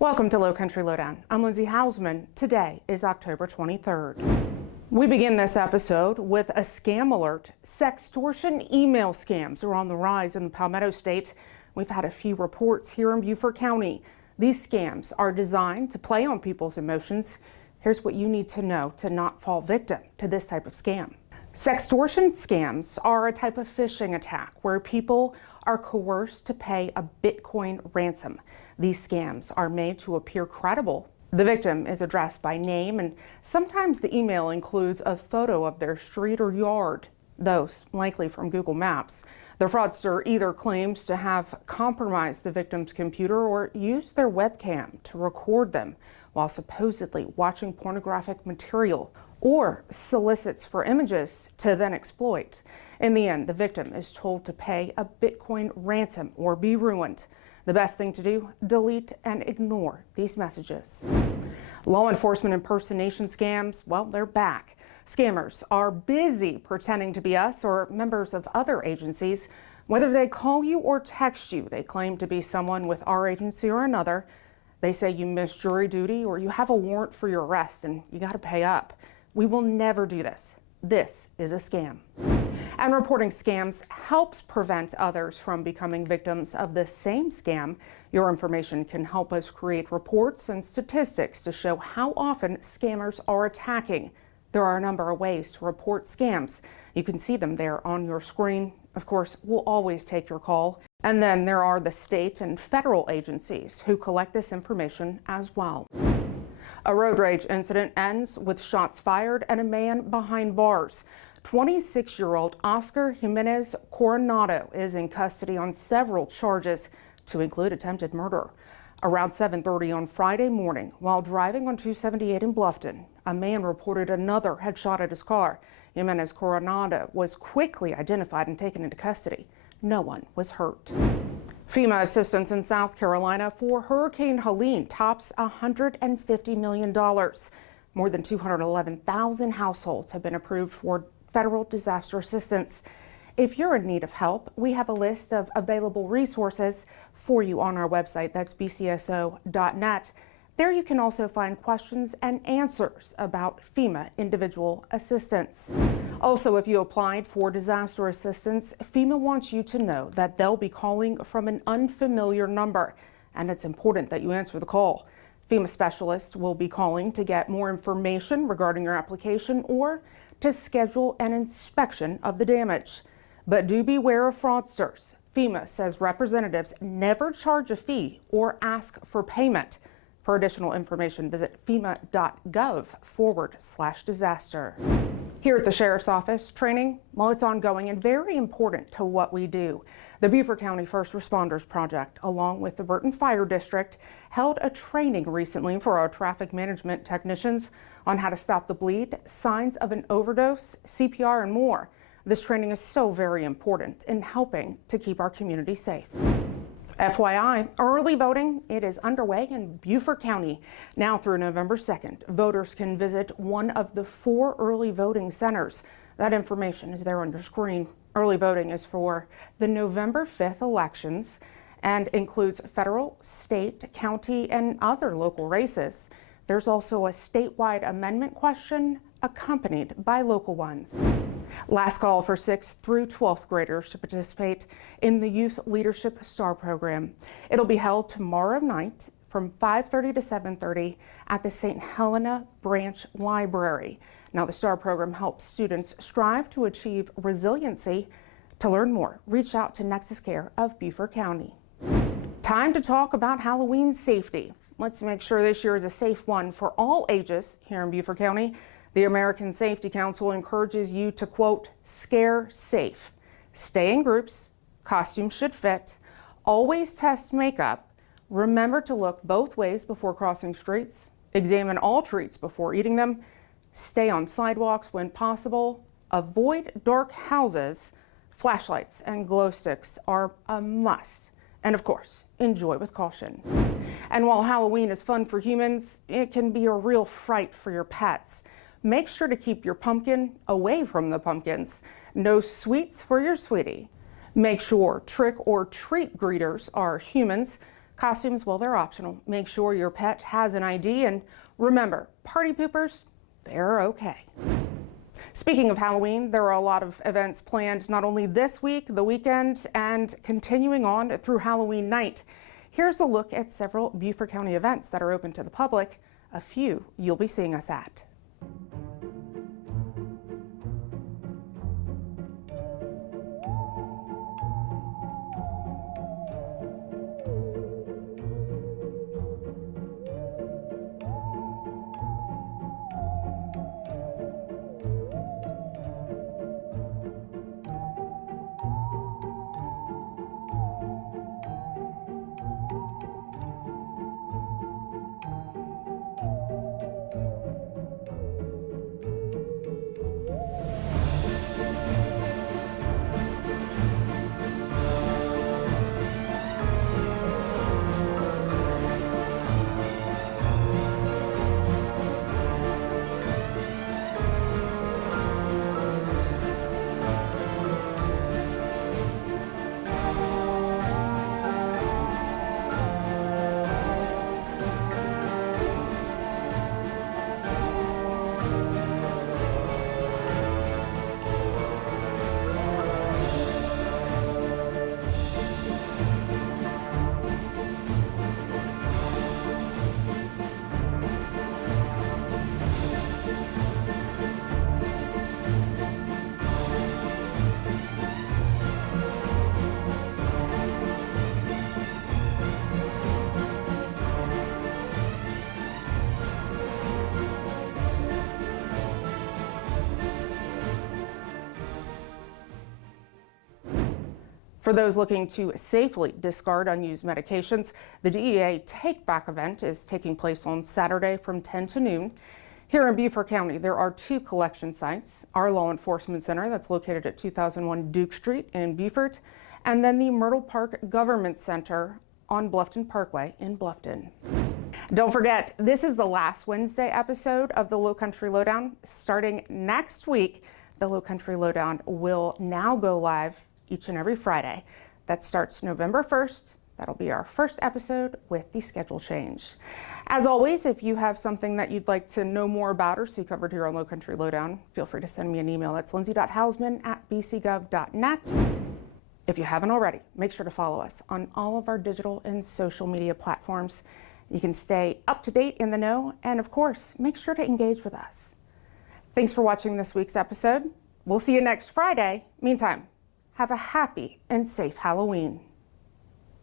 Welcome to Lowcountry Lowdown. I'm Lindsay Hausman. Today is October 23rd. We begin this episode with a scam alert. Sextortion email scams are on the rise in the Palmetto State. We've had a few reports here in Beaufort County. These scams are designed to play on people's emotions. Here's what you need to know to not fall victim to this type of scam. Sextortion scams are a type of phishing attack where people are coerced to pay a Bitcoin ransom. These scams are made to appear credible. The victim is addressed by name, and sometimes the email includes a photo of their street or yard, those likely from Google Maps. The fraudster either claims to have compromised the victim's computer or used their webcam to record them while supposedly watching pornographic material, or solicits for images to then exploit. In the end, the victim is told to pay a Bitcoin ransom or be ruined. The best thing to do, delete and ignore these messages. Law enforcement impersonation scams, well, they're back. Scammers are busy pretending to be us or members of other agencies. Whether they call you or text you, they claim to be someone with our agency or another. They say you missed jury duty or you have a warrant for your arrest and you got to pay up. We will never do this. This is a scam. And reporting scams helps prevent others from becoming victims of the same scam. Your information can help us create reports and statistics to show how often scammers are attacking. There are a number of ways to report scams. You can see them there on your screen. Of course, we'll always take your call. And then there are the state and federal agencies who collect this information as well. A road rage incident ends with shots fired and a man behind bars. 26-year-old Oscar Jimenez Coronado is in custody on several charges, to include attempted murder. Around 7:30 on Friday morning, while driving on 278 in Bluffton, a man reported another had shot at his car. Jimenez Coronado was quickly identified and taken into custody. No one was hurt. FEMA assistance in South Carolina for Hurricane Helene tops $150 million. More than 211,000 households have been approved for federal disaster assistance. If you're in need of help, we have a list of available resources for you on our website. That's bcso.net. There you can also find questions and answers about FEMA individual assistance. Also, if you applied for disaster assistance, FEMA wants you to know that they'll be calling from an unfamiliar number, and it's important that you answer the call. FEMA specialists will be calling to get more information regarding your application or to schedule an inspection of the damage. But do beware of fraudsters. FEMA says representatives never charge a fee or ask for payment. For additional information, visit fema.gov/disaster. Here at the Sheriff's Office, training, well, it's ongoing and very important to what we do. The Beaufort County First Responders Project, along with the Burton Fire District, held a training recently for our traffic management technicians on how to stop the bleed, signs of an overdose, CPR, and more. This training is so very important in helping to keep our community safe. FYI, early voting, it is underway in Beaufort County. Now through November 2nd, voters can visit one of the 4 early voting centers. That information is there on your screen. Early voting is for the November 5th elections and includes federal, state, county, and other local races. There's also a statewide amendment question accompanied by local ones. Last call for 6th through 12th graders to participate in the Youth Leadership STAR program. It'll be held tomorrow night from 5:30 to 7:30 at the St. Helena Branch Library. Now, the STAR program helps students strive to achieve resiliency. To learn more, reach out to Nexus Care of Beaufort County. Time to talk about Halloween safety. Let's make sure this year is a safe one for all ages here in Beaufort County. The American Safety Council encourages you to, quote, scare safe. Stay in groups, costumes should fit, always test makeup, remember to look both ways before crossing streets, examine all treats before eating them, stay on sidewalks when possible, avoid dark houses, flashlights and glow sticks are a must, and of course, enjoy with caution. And while Halloween is fun for humans, it can be a real fright for your pets. Make sure to keep your pumpkin away from the pumpkins. No sweets for your sweetie. Make sure trick or treat greeters are humans. Costumes, well, they're optional. Make sure your pet has an ID, and remember, party poopers, they're okay. Speaking of Halloween, there are a lot of events planned not only this week, the weekend, and continuing on through Halloween night. Here's a look at several Beaufort County events that are open to the public. A few you'll be seeing us at. For those looking to safely discard unused medications, the DEA TakeBack event is taking place on Saturday from 10 to noon. Here in Beaufort County, there are two collection sites, our law enforcement center that's located at 2001 Duke Street in Beaufort, and then the Myrtle Park Government Center on Bluffton Parkway in Bluffton. Don't forget, this is the last Wednesday episode of the Lowcountry Lowdown. Starting next week, the Lowcountry Lowdown will now go live each and every Friday. That starts November 1st. That'll be our first episode with the schedule change. As always, if you have something that you'd like to know more about or see covered here on Lowcountry Lowdown, feel free to send me an email. That's lindsay.hausman@bcgov.net. If you haven't already, make sure to follow us on all of our digital and social media platforms. You can stay up to date in the know, and of course, make sure to engage with us. Thanks for watching this week's episode. We'll see you next Friday. Meantime, have a happy and safe Halloween.